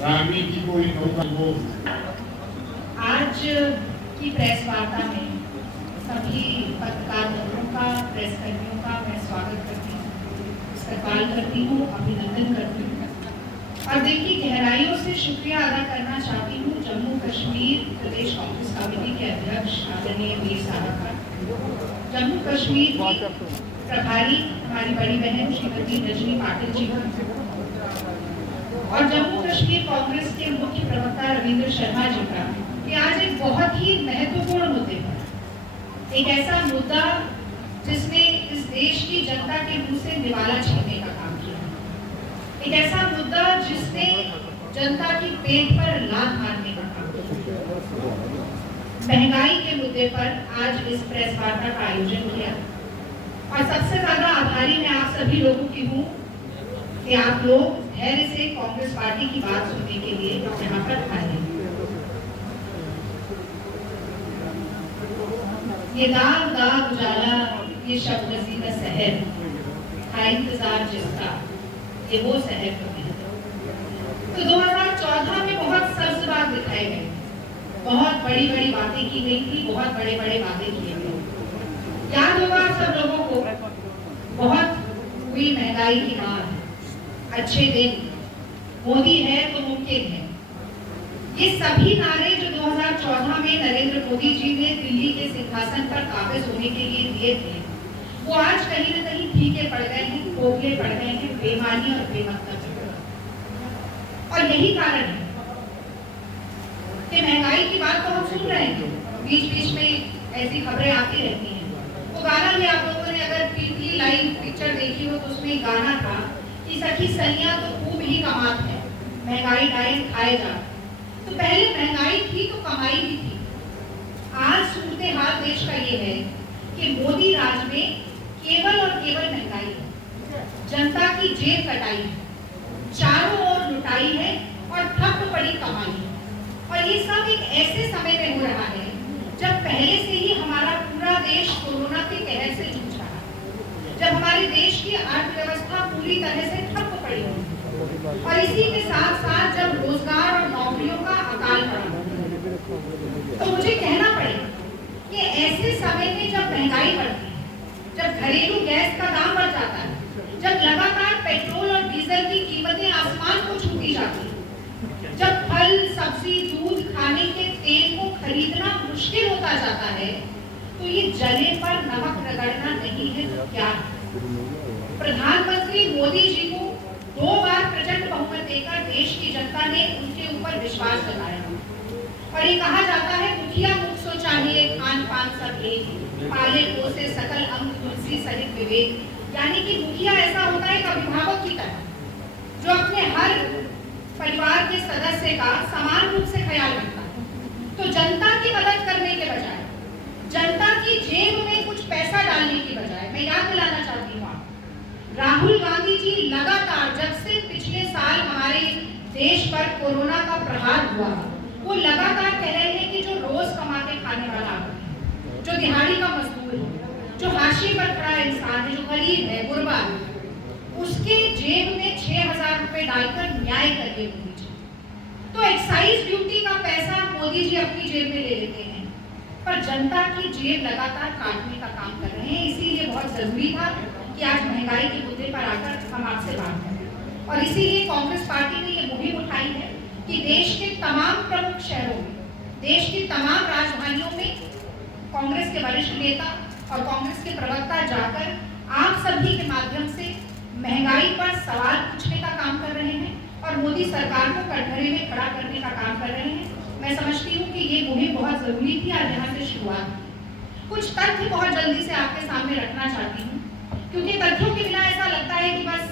राजनीति को ही वो आज की प्रेस वार्ता में सभी पत्रकार मित्रों का, प्रेस कर्मियों का मैं स्वागत करती हूँ, इस्तकबाल करती हूँ, अभिनंदन करती हूँ और देखिए गहराइयों से शुक्रिया अदा करना चाहती हूँ जम्मू कश्मीर प्रदेश कांग्रेस कमेटी के अध्यक्ष आदरणीय वीर साहब का, जम्मू कश्मीर की प्रभारी हमारी बड़ी बहन श्रीमती रजनी पाटिल जी का और जम्मू कश्मीर कांग्रेस के मुख्य प्रवक्ता रविंद्र शर्मा जी का कि आज एक बहुत ही महत्वपूर्ण मुद्दे पर, एक ऐसा मुद्दा जिसने इस देश की जनता के मुंह से निवाला छीनने का काम किया, एक ऐसा मुद्दा जिसने जनता की पेट पर लात मारने का काम किया। महंगाई के मुद्दे पर आज इस प्रेस वार्ता का आयोजन किया और सबसे ज्यादा आभारी मैं आप सभी लोगों की हूँ कि आप लोग धैर्य से कांग्रेस पार्टी की बात सुनने के लिए यहाँ पर आए हैं। ये दाग दाग उजाला, ये शब नसीब शहर था इंतजार जिसका, ये वो शहर कभी है। तो 2014 में बहुत सब्ज बाग दिखाए गए, बहुत बड़ी बड़ी बातें की गई थी, बहुत बड़े बड़े वादे किए गए। याद होगा सब लोगों को, बहुत हुई महंगाई की मार, अच्छे दिन, मोदी है तो मुमकिन है, ये सभी नारे जो 2014 में नरेंद्र मोदी जी ने दिल्ली के सिंहासन पर काबिज होने के लिए दिए थे, वो आज कहीं न कहीं फीके पड़ गए हैं, खोखले पड़ गए हैं, बेमानी और बेमतलब। और यही कारण है कि महंगाई की बात तो हम सुन रहे हैं, बीच बीच में ऐसी खबरें आती रहती हैं। वो गाना भी आप लोगों ने अगर पीपली लाइव पिक्चर देखी हो तो उसमें गाना था कि सखी सनिया तो खूब ही कमात है, महंगाई डाइन खाए जा। तो पहले महंगाई थी तो कमाई भी थी। आज सूरत हाल देश का ये है कि मोदी राज में केवल और केवल महंगाई है, जनता की जेब कटाई है, चारों ओर लुटाई है और ठप पड़ी कमाई है। और ये सब एक ऐसे समय में हो रहा है जब पहले से ही हमारा पूरा देश कोरोना के कहर से जूझ रहा है, जब हमारे देश की अर्थव्यवस्था पूरी तरह से ठप पड़ी है और इसी के साथ साथ जब रोजगार और नौकरियों का अकाल पड़ा। तो मुझे कहना पड़ेगा कि ऐसे समय में जब महंगाई बढ़ती है, जब घरेलू गैस का दाम बढ़ जाता है, जब लगातार पेट्रोल और डीजल की कीमतें आसमान को छूती जाती है, जब फल, सब्जी, दूध, खाने के तेल को खरीदना मुश्किल होता जाता है, तो ये जले पर नमक रगड़ना नहीं है तो क्या है? प्रधानमंत्री मोदी जी को 2 बार प्रचंड बहुमत देकर देश की जनता ने उनके ऊपर विश्वास जताया और ये कहा जाता है मुखिया मुख सो चाहिए, खान पान सब एक, पाले पोसे सकल अंग तुलसी सहित विवेक। यानी कि मुखिया ऐसा होता है एक अभिभावक की तरह जो अपने हर परिवार के सदस्य का समान रूप से ख्याल रखता है। तो जनता की मदद करने के बजाय, जनता की जेब में कुछ पैसा डालने की बजाय, मैं याद दिलाना चाहती हूँ राहुल गांधी जी लगातार जब से पिछले साल हमारे देश पर कोरोना का प्रहार हुआ, वो लगातार कह रहे हैं कि जो रोज कमा के खाने वाला आदमी है, जो दिहाड़ी का मजदूर है, जो हाशिए पर खड़ा इंसान है, जो गरीब है, गुरबा है, उसके जेब में 6,000 रुपए डालकर न्याय करिए मोदी जी। तो एक्साइज ड्यूटी का पैसा मोदी जी अपनी जेब में ले लेते हैं, पर जनता की जेब लगातार काटने का काम कर रहे हैं। इसीलिए बहुत जरूरी था कि आज महंगाई के मुद्दे पर आकर हम आपसे बात करें और इसीलिए कांग्रेस पार्टी ने ये मुहिम उठाई है कि देश के तमाम प्रमुख शहरों में, देश की तमाम राजधानियों में कांग्रेस के वरिष्ठ नेता और कांग्रेस के प्रवक्ता जाकर आप सभी के माध्यम से महंगाई पर सवाल पूछने का काम कर रहे हैं और मोदी सरकार को कटघरे में खड़ा करने का काम कर रहे हैं। मैं समझती हूँ कि ये मुहिम बहुत जरूरी थी, आज यहाँ से शुरुआत। कुछ तथ्य बहुत जल्दी से आपके सामने रखना चाहती हूँ क्योंकि तथ्यों के बिना ऐसा लगता है कि बस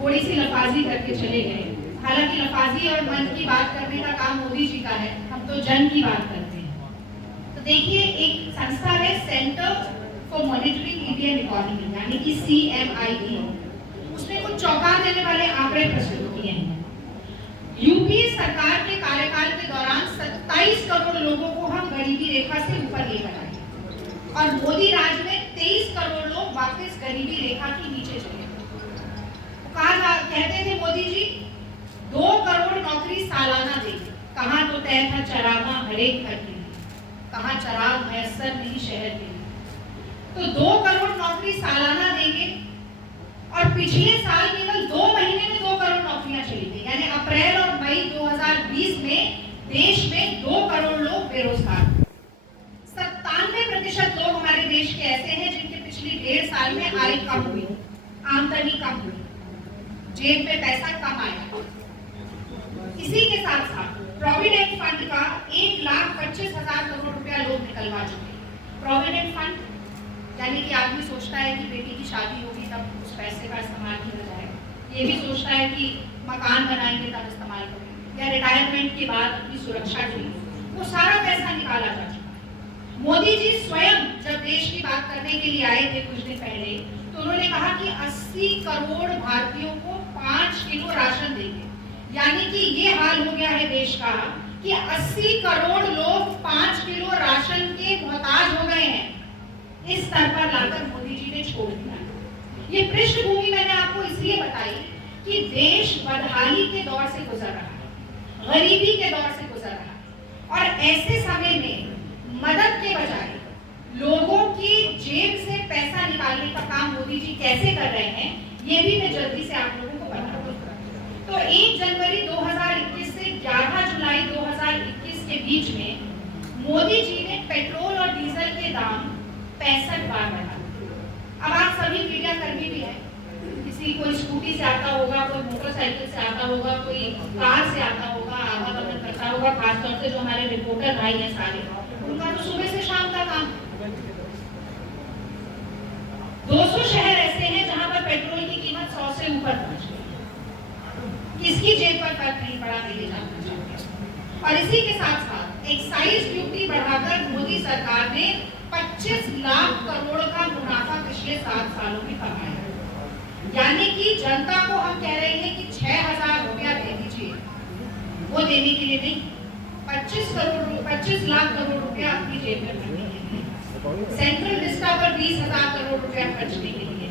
थोड़ी सी लफाजी करके चले गए। हालांकि लफाजी और मन की बात करने का काम मोदी जी का है, हम तो जन की बात करते हैं। तो देखिए एक संस्था है centre for monitoring Indian economy यानी कि CMIE, उसने कुछ चौंका देने वाले आंकड़े प्रस्तुत किए हैं। यूपीए सरकार के कार्यकाल के दौरान 27 करोड़ लोगों को हम गरीबी रेखा से ऊपर लेकर आए और मोदी राज में 23 करोड़ लोग वापस गरीबी रेखा के नीचे चले गए। कहते थे मोदी जी कहाँ तो तय था चरागा हरेक घर के लिए, कहाँ चराग मैसर नहीं शहर के लिए। तो 2 करोड़ नौकरी सालाना देंगे और पिछले साल केवल 2 महीने में 2 करोड़ नौकरियां चली गई, यानी अप्रैल और मई 2020 में देश में 2 करोड़ लोग बेरोजगार। 97% लोग हमारे देश के ऐसे हैं जिनके पिछली 1.5 साल में आय कम हुई, आमदनी कम हुई, जेब में पैसा कम आया। इसी के साथ साथ प्रोविडेंट फंड का 1,25,000 करोड़ रुपया लोग निकलवा चुके हैं। प्रोविडेंट फंड यानी कि आदमी सोचता है कि बेटी की शादी होगी तब उस पैसे का इस्तेमाल किया जाएगा, ये भी सोचता है कि मकान बनाएंगे तब इस्तेमाल करेंगे, या रिटायरमेंट के बाद अपनी सुरक्षा के लिए, वो सारा पैसा निकाला जा चुका है। मोदी जी स्वयं जब देश की बात करने के लिए आए थे कुछ दिन पहले, तो उन्होंने कहा कि 80 करोड़ भारतीयों को 5 किलो राशन देंगे, यानी कि ये हाल हो गया है देश का कि 80 करोड़ लोग 5 किलो राशन के मोहताज हो गए हैं। इस स्तर पर लाकर मोदी जी ने छोड़ दिया। ये पृष्ठभूमि मैंने आपको इसलिए बताई कि देश बदहाली के दौर से गुजर रहा है, गरीबी के दौर से गुजर रहा है, और ऐसे समय में मदद के बजाय लोगों की जेब से पैसा निकालने का काम मोदी जी कैसे कर रहे हैं, ये भी मैं जल्दी से आप लोगों को बता दूं। तो 1 जनवरी 2021 से 11 जुलाई 2021 के बीच में मोदी जी ने पेट्रोल और डीजल के दाम 65 बार बढ़ा। अब आप सभी मीडिया कर्मी भी हैं, किसी कोई स्कूटी से आता होगा, कोई मोटरसाइकिल से आता होगा, कोई कार से आता होगा, आवागमन करता होगा, खासतौर से जो हमारे रिपोर्टर भाई हैं सारे, उनका तो सुबह से शाम का काम। 200 शहर ऐसे हैं जहां पर पेट्रोल की कीमत 100 से ऊपर पहुंच गई। किसकी जेब पर फर्क नहीं पड़ा, नहीं जानना चाहते। और इसी के साथ साथ एक्साइज ड्यूटी बढ़ाकर मोदी सरकार ने 25 लाख करोड़ का मुनाफा पिछले 7 सालों में कमाया, यानी कि जनता को हम कह रहे हैं कि 6,000 रुपया दे दीजिए, वो देने के लिए नहीं, 25 लाख करोड़ रुपया अपनी जेब में भरने के लिए, सेंट्रल विस्टा पर 20,000 करोड़ रुपया खर्चने के लिए,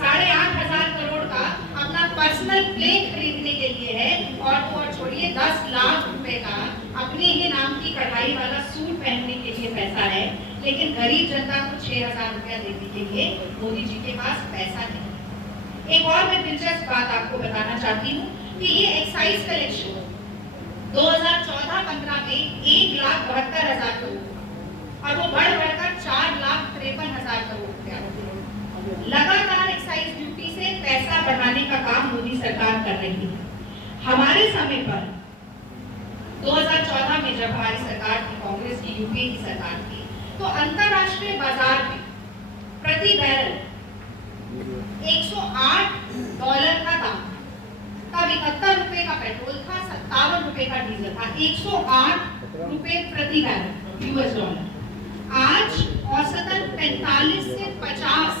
8,500 करोड़ का अपना पर्सनल प्लेन खरीदने के लिए है, और छोड़िए 10 लाख रुपए का अपने ही नाम की कढ़ाई वाला सूट पहनने के लिए पैसा है। लेकिन गरीब जनता को 6,000 रुपया देने के लिए मोदी जी के पास पैसा नहीं। एक और मैं दिलचस्प बात आपको बताना चाहती हूँ कि ये एक्साइज कलेक्शन 2014-15 में 1,72,000 करोड़ और वो बढ़कर 4,53,000 करोड़ रुपया। लगातार एक्साइज ड्यूटी से पैसा बढ़ाने का काम मोदी सरकार कर रही है। हमारे समय पर 2014 में जब हमारी सरकार थी, कांग्रेस की, यूपीए की सरकार थी, तो अंतरराष्ट्रीय बाजार में प्रति बैरल $108 का दाम था। तब 71 रुपए का पेट्रोल था, 57 रुपए का डीजल था, 108 रुपए प्रति बैरल यूएस डॉलर। आज औसतन 45 से 50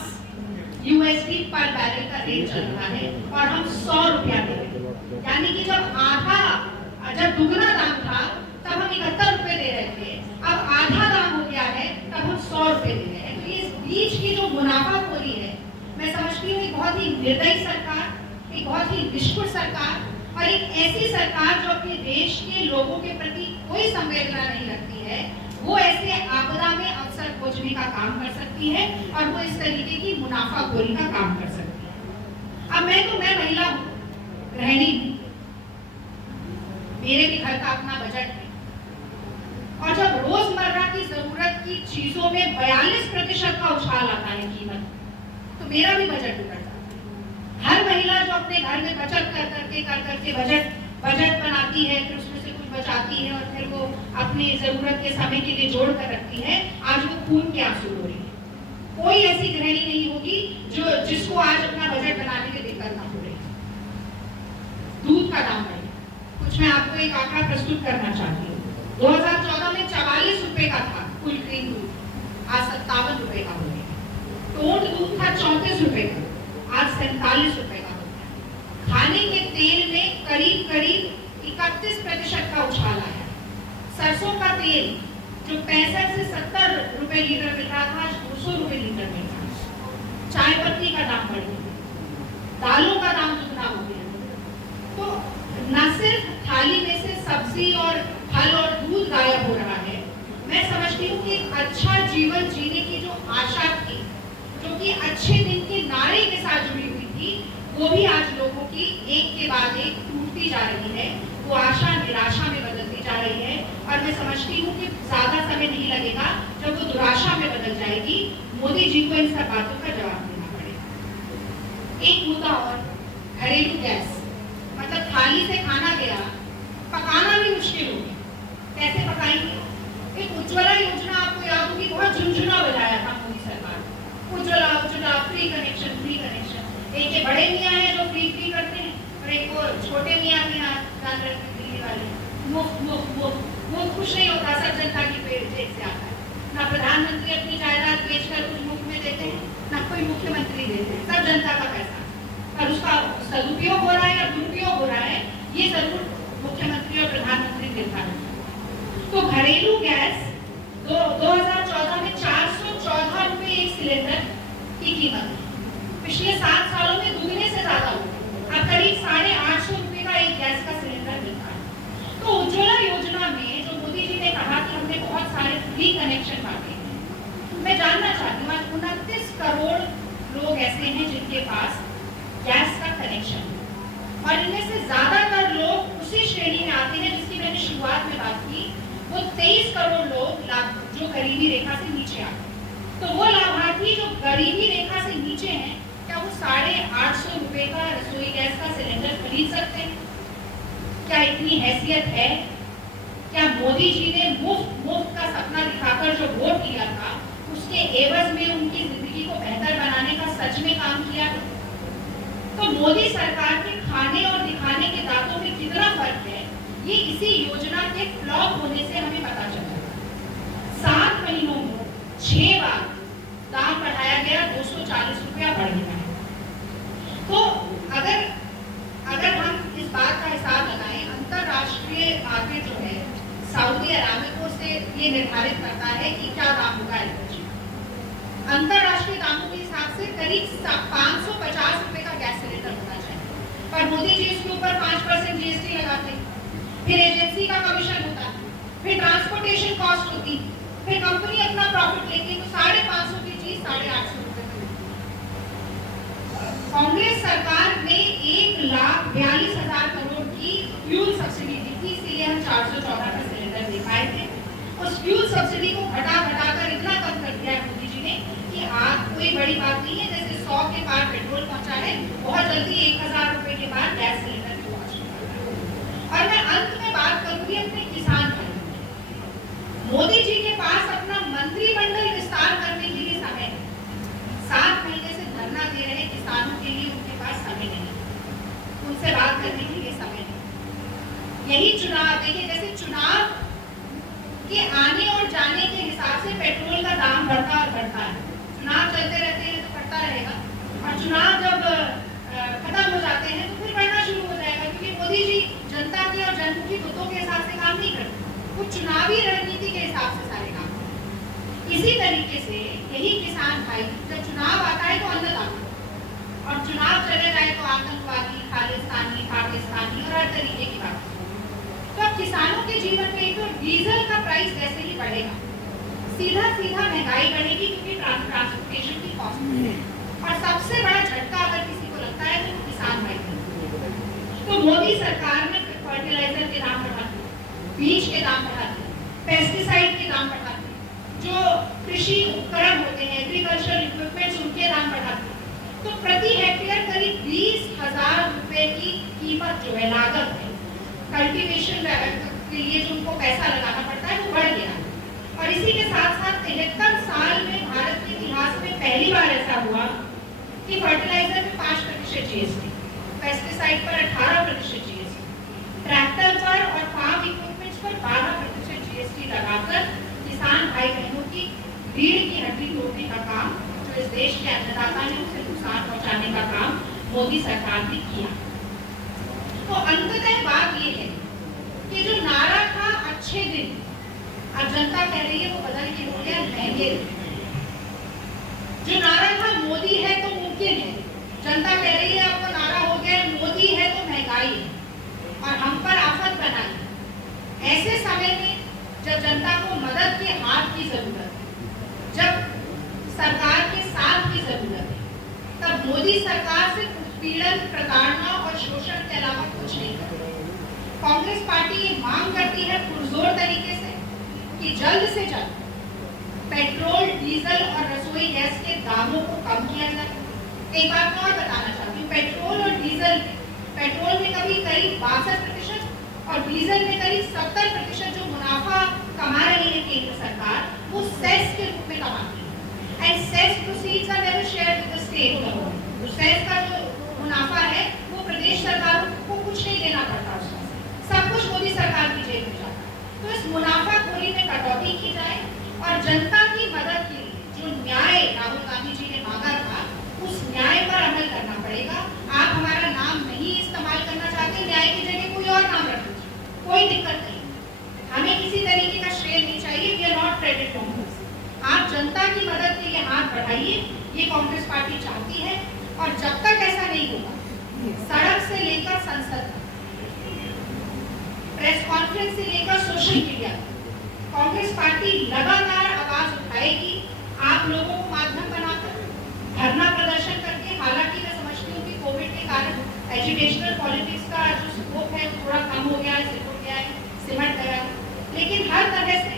यूएसडी पर बैरल का रेट चल रहा है और हम 100 रुपया दे रहे हैं, यानी कि जब दुगना दाम था तब हम 71 रुपए दे रहे थे, अब आधा दाम हो गया है तब हम 100 रुपए दे रहे हैं। तो इस बीच की जो मुनाफाखोरी है, मैं समझती हूँ एक बहुत ही निर्दयी सरकार, एक बहुत ही निष्ठुर सरकार और एक ऐसी सरकार जो अपने देश के लोगों के प्रति कोई संवेदना नहीं रखती है, वो ऐसे आपदा में अवसर खोजने का काम कर सकती है और वो इस तरीके की मुनाफाखोरी का काम कर सकती है। अब मैं महिला हूँ, गृहिणी हूँ, मेरे भी घर का अपना बजट है, और जब रोजमर्रा की जरूरत की चीजों में 42% का उछाल आता है कीमत, तो मेरा भी बजट बिगड़ जाता है। हर महिला जो अपने घर में बचत कर करके बजट बनाती है, फिर उसमें से कुछ बचाती है और फिर वो अपनी जरूरत के समय के लिए जोड़ कर रखती है, आज वो खून के आंसू रो रही है। कोई ऐसी गृहिणी नहीं होगी जिसको आज अपना बजट बनाने में दिक्कत ना हो रही। दूध का दाम बढ़े, कुछ मैं आपको एक आंकड़ा प्रस्तुत करना चाहती हूँ। 2014 में 44 रुपए का था फुल क्रीम दूध, आज 57 रुपए का हो गया। टोंड दूध था 34 रुपए का, आज 47 रुपए का हो गया। खाने के तेल में करीब 31% का उछाल आया। सरसों का तेल जो 65 से 70 रुपए लीटर मिल रहा था, आज 200 रुपए लीटर मिल रहा है। चाय पत्ती का दाम बढ़ गया, दालों का दाम दुगना हो गया। तो न सिर्फ थाली में से सब्जी और फल और दूध गायब हो रहा है, मैं समझती हूँ कि एक अच्छा जीवन जीने की जो आशा थी, जो कि अच्छे दिन के नारे के साथ जुड़ी हुई थी, वो भी आज लोगों की एक के बाद एक टूटती जा रही है। वो आशा निराशा में बदलती जा रही है और मैं समझती हूँ कि ज्यादा समय नहीं लगेगा जब वो दुराशा में बदल जाएगी। मोदी जी को इन सब बातों का जवाब देना पड़ेगा। एक मुद्दा और, घरेलू गैस, मतलब थाली से खाना गया, पकाना भी मुश्किल हो गया, कैसे पकाएंगे? एक उज्ज्वला योजना आपको याद होगी, बहुत झुंझुना बजाया था मोदी सरकार, Ujjwala Ujjwala, free connection free connection. एक ये बड़े मियाँ हैं जो फ्री फ्री करते हैं और एक वो छोटे मियाँ के यहाँ जान रखते दिल्ली वाले, मुफ्त मुफ्त मुफ्त। वो खुश नहीं होता, सब जनता की जेब से आता है। ना प्रधानमंत्री अपनी जायदाद बेचकर कुछ मुफ्त में देते हैं, ना कोई मुख्यमंत्री देते हैं, सब जनता का पैसा, और उसका सदुपयोग हो रहा है या दुरुपयोग हो रहा है, ये जरूर मुख्यमंत्री और प्रधानमंत्री निर्धारित है। तो घरेलू गैस 2014 में 414 रुपए एक सिलेंडर की कीमत है, पिछले 7 सालों में दुगने से ज्यादा हो गई। अब करीब 850 रुपए का एक गैस का सिलेंडर मिलता है। तो उज्ज्वला योजना में जो मोदी जी ने कहा कि हमने बहुत सारे फ्री कनेक्शन बांटे हैं, मैं जानना चाहती हूँ, 29 करोड़ लोग ऐसे हैं जिनके पास गैस का कनेक्शन है और इनमें से ज्यादातर लोग उसी श्रेणी में आते हैं जिसकी मैंने शुरुआत में बात की। वो 23 करोड़ लोग जो गरीबी रेखा से नीचे आते हैं। तो वो लाभार्थी जो गरीबी रेखा से नीचे हैं, क्या वो 850 रुपए का रसोई गैस का सिलेंडर खरीद सकते हैं? क्या इतनी हैसियत है? क्या मोदी जी ने मुफ्त मुफ्त का सपना दिखाकर जो वोट लिया था, उसके एवज में उनकी जिंदगी को बेहतर बनाने का सच में काम किया है? तो मोदी सरकार के खाने और दिखाने के दांतों में कितना फर्क है, ये इसी योजना के फ्लॉप होने से हमें पता चला। 7 महीनों में 6 बार दाम बढ़ाया गया, 240 रुपया बढ़ गया। तो अगर हम इस बात का हिसाब लगाएं, अंतरराष्ट्रीय मार्केट जो है सऊदी अराबिको से ये निर्धारित करता है कि क्या दाम होगा एलपीजी। अंतरराष्ट्रीय दामों के हिसाब से करीब 550 रुपए का गैस सिलेंडर होना चाहिए, पर मोदी जी इसके ऊपर 5% जीएसटी लगाते, फिर एजेंसी का कमीशन होता, फिर ट्रांसपोर्टेशन कॉस्ट होती, फिर कंपनी अपना प्रॉफिट लेती, तो 550 की चीज 850 रुपए में। कांग्रेस सरकार ने 1,42,000 करोड़ की फ्यूल सब्सिडी दी थी, इसीलिए हम 414 का सिलेंडर दे पाए थे। उस फ्यूल सब्सिडी को घटा कर इतना कम कर दिया मोदी जी ने कि आज कोई बड़ी बात नहीं है, जैसे 100 के पार पेट्रोल पहुंचा है, बहुत जल्दी 1000 रुपए के बाद गैस सिलेंडर भी पहुंच। और मैं अंत में बात करूंगी अपने किसान भाइयों की। मोदी जी के पास अपना मंत्रिमंडल विस्तार करने के लिए समय है, 7 महीने से धरना दे रहे किसानों के लिए उनके पास समय नहीं, उनसे बात करने के लिए समय नहीं। यही चुनाव देखिए, जैसे चुनाव के आने और जाने के हिसाब से पेट्रोल का दाम बढ़ता और बढ़ता है, चुनाव चलते रहते हैं तो बढ़ता रहेगा, और चुनाव जब खत्म हो जाते हैं तो फिर बढ़ना शुरू हो जाएगा, क्योंकि मोदी जी जनता की और जनमुखी मुद्दों के हिसाब से काम नहीं करते, वो चुनावी रणनीति के हिसाब से सारे काम करते। इसी तरीके से यही किसान भाई, जब चुनाव आता है तो अन्नदाता, और चुनाव चले जाए तो आतंकवादी, खालिस्तानी, पाकिस्तानी और हर तरीके की बात। तो अब किसानों के जीवन में तो डीजल का प्राइस जैसे ही बढ़ेगा, सीधा महंगाई बढ़ेगी, क्योंकि ट्रांसपोर्टेशन की कॉस्ट है। और सबसे बड़ा झटका अगर किसी को लगता है तो किसान भाई को। तो मोदी सरकार ने फर्टिलाइजर के दाम बढ़ाते, बीज के दाम बढ़ाते, पेस्टिसाइड के दाम बढ़ाते, जो कृषि उपकरण होते हैं, एग्रीकल्चर इक्विपमेंट्स, उनके दाम बढ़ाते। तो प्रति हेक्टेयर करीब 20,000 रुपए की कीमत जो है, लागत है, कल्टीवेशन के लिए जो उनको पैसा लगाना पड़ता है, वो बढ़ गया। और इसी के साथ साथ 73 साल में भारत के इतिहास में पहली बार ऐसा हुआ कि फर्टिलाइजर में 5% जीएसटी, पेस्टिसाइड पर 18% जीएसटी, ट्रैक्टर पर और फार्म इक्विपमेंट्स पर 12% जीएसटी लगाकर किसान भाई बहनों की रीढ़ की हड्डी तोड़ने का काम, जो इस देश के अन्नदाता ने उसे नुकसान पहुंचाने का काम मोदी सरकार ने किया। तो अंततः बात ये है कि जो नारा था अच्छे दिन, अब जनता कह रही है वो बदल के हो गया महंगे। जो नारा था मोदी है तो मुमकिन है, जनता कह रही है अब वो नारा हो गया मोदी है तो महंगाई है और हम पर आफत बनाई। ऐसे ऐसे समय में जब जनता को मदद के हाथ की जरूरत है, जब सरकार के साथ की जरूरत है, तब मोदी सरकार से उत्पीड़न, प्रताड़ना और शोषण के अलावा कुछ नहीं करती। कांग्रेस पार्टी ये मांग करती है पुरजोर तरीके से कि जल्द से जल्द पेट्रोल, डीजल और रसोई गैस के दामों को कम किया जाए। एक बात मैं और बताना चाहती हूँ, पेट्रोल और डीजल, पेट्रोल में कभी करीब 62% और डीजल में करीब 70% जो मुनाफा कमा रही है केंद्र सरकार, वो सेस के रूप में कमाती है। And cess proceeds are never shared with the state government. Cess का जो मुनाफा है वो प्रदेश सरकारों को कुछ नहीं देना पड़ता, उसका सब कुछ मोदी सरकार की जेब में जाता है। तो इस मुनाफाखोरी में कटौती की जाए और जनता की मदद के लिए जो न्याय राहुल गांधी जी ने मांगा था, उस न्याय पर अमल करना पड़ेगा। आप हमारा नाम नहीं इस्तेमाल करना चाहते, न्याय की जगह कोई और नाम रख लीजिए, कोई दिक्कत नहीं। हमें किसी तरीके का श्रेय नहीं चाहिए, we are not credit Congress. आप जनता की मदद के लिए हाथ बढ़ाइए, ये कांग्रेस पार्टी चाहती है। और जब तक ऐसा नहीं होगा, सड़क से लेकर संसद, प्रेस कॉन्फ्रेंस से लेकर सोशल मीडिया, कांग्रेस पार्टी लगातार आवाज उठाएगी, आप लोगों को माध्यम बनाकर, धरना प्रदर्शन करके। हालांकि मैं समझती हूँ कि कोविड के कारण एजुकेशनल पॉलिटिक्स का जो स्कोप है थोड़ा कम हो गया है, सिकुड़ गया है, सिमट गया है, लेकिन हर तरह से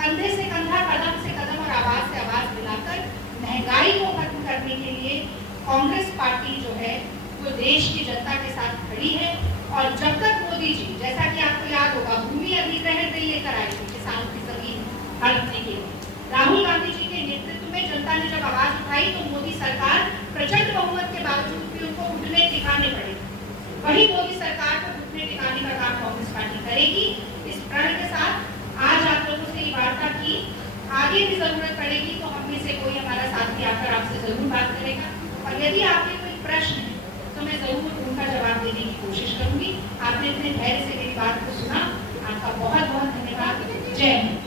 कंधे से कंधा, कदम से कदम और आवाज से आवाज मिलाकर महंगाई को खत्म करने के लिए कांग्रेस पार्टी जो है वो देश की जनता के साथ खड़ी है। और जब तक मोदी जी, जैसा कि आपको याद होगा, भूमि अधिग्रहण बिल लेकर आए थे किसानों की जमीन हड़पने के लिए, राहुल गांधी जी के नेतृत्व में जनता ने जब आवाज उठाई तो मोदी सरकार प्रचंड बहुमत के बावजूद भी उनको घुटने टिकाने पड़े। वही मोदी सरकार को घुटने टिकाने का काम कांग्रेस पार्टी करेगी। इस प्रण के साथ आज आप लोगों से ये वार्ता की, आगे भी जरूरत पड़ेगी तो हम में से कोई हमारा साथी आकर आपसे जरूर बात करेगा। और यदि आपके कोई प्रश्न है तो मैं जरूर उनका जवाब देने की कोशिश करूंगी। आपने इतने धैर्य से मेरी बात को सुना, आपका बहुत बहुत धन्यवाद। जय हिंद।